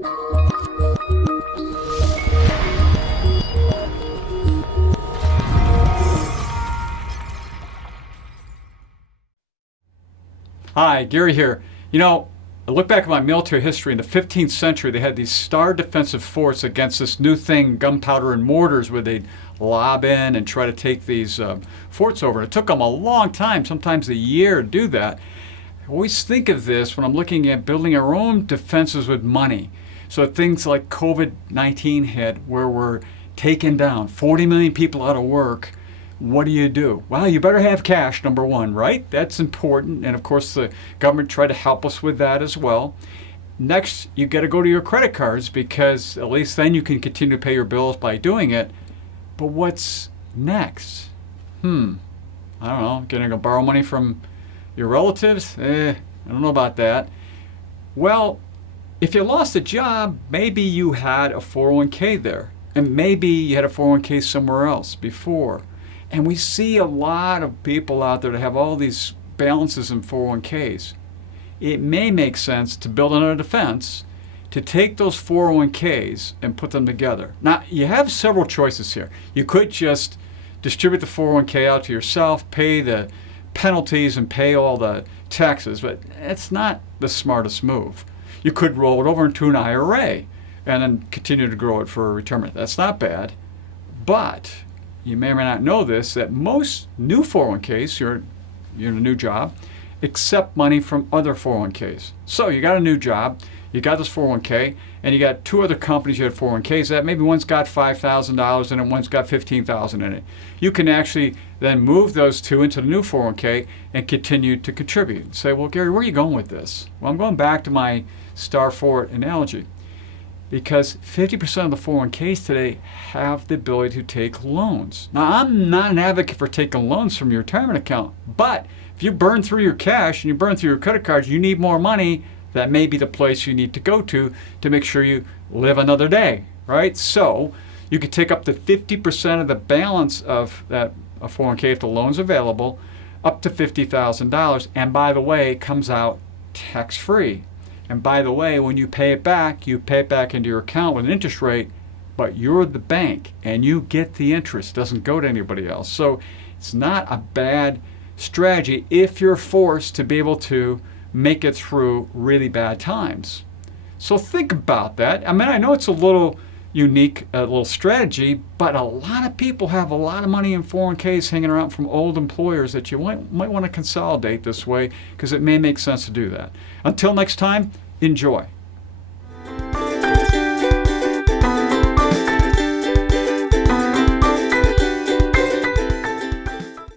Hi, Gary here. You know, I look back at my military history. In the 15th century, they had these star defensive forts against this new thing, gunpowder and mortars, where they'd lob in and try to take these forts over. It took them a long time, sometimes a year, to do that. I always think of this when I'm looking at building our own defenses with money. So things like COVID-19 hit, where we're taking down 40 million people out of work. What do? Well, you better have cash, number one, right? That's important. And of course, the government tried to help us with that as well. Next, you got to go to your credit cards, because at least then you can continue to pay your bills by doing it. But what's next? I don't know. Going to borrow money from your relatives? I don't know about that. Well, if you lost a job, maybe you had a 401k there. And maybe you had a 401k somewhere else before. And we see a lot of people out there that have all these balances in 401ks. It may make sense to build another defense to take those 401ks and put them together. Now, you have several choices here. You could just distribute the 401k out to yourself, pay the penalties and pay all the taxes, but it's not the smartest move. You could roll it over into an IRA and then continue to grow it for retirement. That's not bad, but you may or may not know this, that most new 401ks, you're in a new job, accept money from other 401ks. So you got a new job, you got this 401k, and you got two other companies you had 401ks that maybe one's got $5,000 in it, one's got $15,000 in it. You can actually then move those two into the new 401k and continue to contribute. And say, well, Gary, where are you going with this? Well, I'm going back to my star fort analogy. Because 50% of the 401ks today have the ability to take loans. Now, I'm not an advocate for taking loans from your retirement account, but if you burn through your cash and you burn through your credit cards, you need more money, that may be the place you need to go to make sure you live another day, right? So you could take up to 50% of the balance of that 401k if the loan's available, up to $50,000, and by the way, it comes out tax-free. And by the way, when you pay it back into your account with an interest rate, but you're the bank and you get the interest. It doesn't go to anybody else. So it's not a bad strategy if you're forced to be able to make it through really bad times. So think about that. I mean, I know it's a little unique, a little strategy, but a lot of people have a lot of money in 401ks hanging around from old employers that you might want to consolidate this way, because it may make sense to do that. Until next time, enjoy.